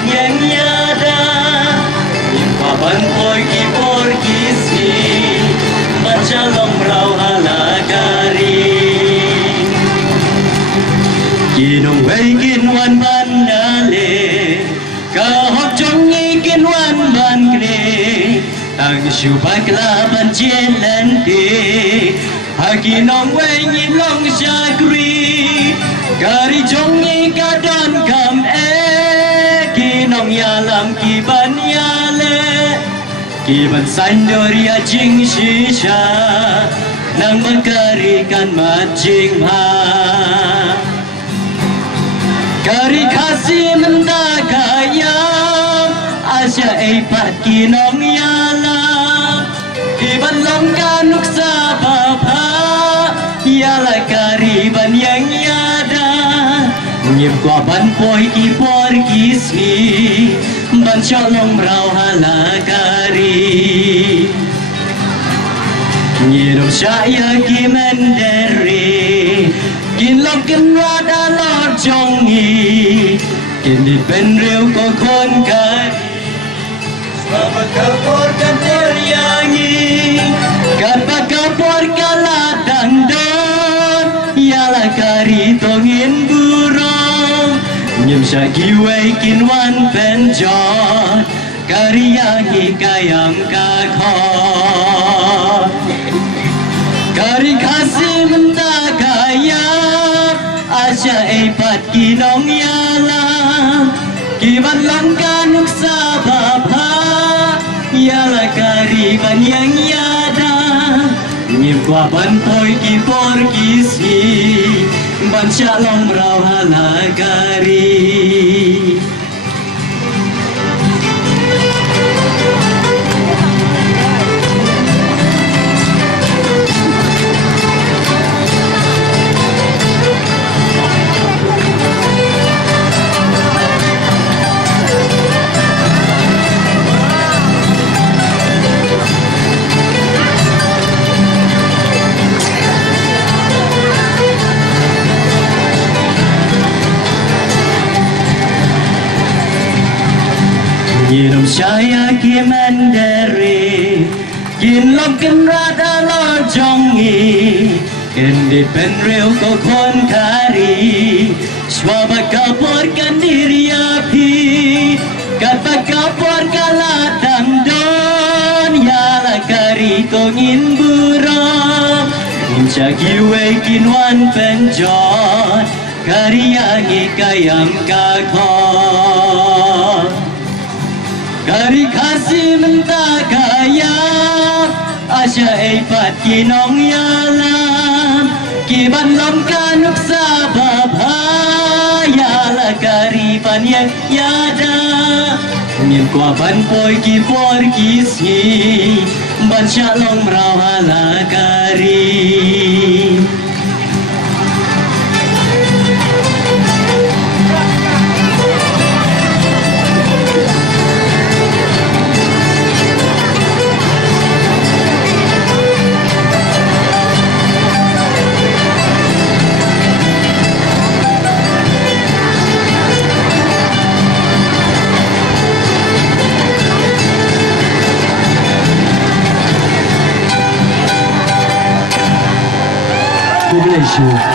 yang nyada Papan porgi porgi si Macalong raw halagari Kinong way kinwan bandale Kahok jongi kinwan bangre Ang syubat laban jelante Haginong way ngilong syagri Kari jongi kadon kam Kinong yalam kiban yale Kiban sandoria jing shisha Nang magkarikan majing ha Kari kasih mendagayam Asya eipat kinong yalam Kiban longkan nuksa bapa Yala kariban yang yada Ngim kwa ban poi ki por kismi Ban cholong raw halagari Nyirom syaya ki menderi Kinlong kenwa dalor jongi Kini penreu ko kon kari Selamat kapor kan teryangi Kapa kapor kaladang don Yala kari tongin burung Nyem syagi way kinwan penjot Kari yangi kayam kakot Kari kasih mendagayam Asya eipat kinong yalam Kiban langkan nuksa bapa Yala kariban yang yada Nyimkwa ban poi ki por kisi Ban shalom raw halagari Nyirom syaya ki menderi Kinlong kenra dalor jongi Kendi penreu ko kon kari Swaba kapor kan diri api Kata kapor kaladang don Yala kari kongin burong Insyagi way kinwan penjot Kari yangi kayam kakot Kari kasih mendagayam Asya eipat kinong yalam Kiban lomkan nuksa bapa Yala kariban yang yada Ngim kwa ban poi ki por kisi Ban shalom raw halagari God bless you.